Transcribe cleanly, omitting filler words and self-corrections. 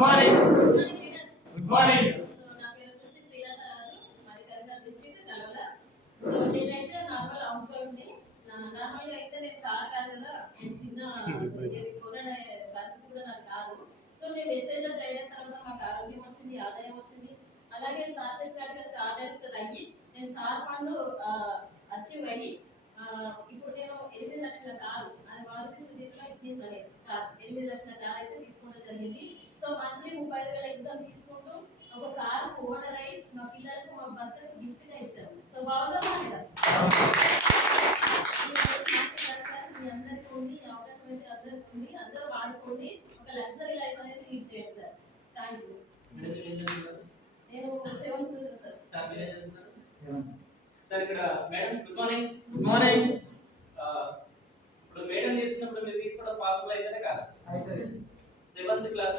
Morning. Good morning. So నా పేరు వచ్చేసి శ్రీలత రాజు, మాది కరీంనగర్ డిస్ట్రిక్ట్ కలవల. సో నేనైతే నార్మల్ హౌస్ వైఫ్ ని. నార్మల్గా అయితే నేను కాదు కదా, నేను చిన్న కొనే పరిస్థితి కూడా నాకు కాదు. సో నేను వెస్టేజ్ లో జాయిన్ అయిన తర్వాత మాకు ఆరోగ్యం వచ్చింది, ఆదాయం వచ్చింది. అలాగే సార్ చెప్పినట్టుగా స్టార్ డైరెక్టర్ అయ్యి నేను కార్ ఫండ్ అచీవ్ అయ్యి ఇప్పుడు నేను 8 లక్షల కారు అది మారుతి సుజుకిలో ఇగ్నిస్ అనే కార్ 8 లక్షల కార్ అయితే తీసుకోవడం జరిగింది. సో మంత్లీ 35,000 ఇన్కమ్ తీసుకుంటూ ఒక కారు ఓనర్ అయి మా పిల్లలకు మా భర్తకు గిఫ్ట్ గా ఇచ్చారు. సో బాగా మాట్లాడారు. మీ అందరికీ ఉంది, అవకాశం అయితే అందరికీ ఉంది, అందరూ వాడుకోండి, ఒక లగ్జరీ లైఫ్ అనేది లీడ్ చేయండి సార్. Thank you. నేను 7th సార్. సార్ ఇక్కడ madam good morning. Good morning. ఇప్పుడు మేడం తీసుకున్నప్పుడు మీరు తీసుకోవడం పాసిబుల్ అయితే కాదు. 7th class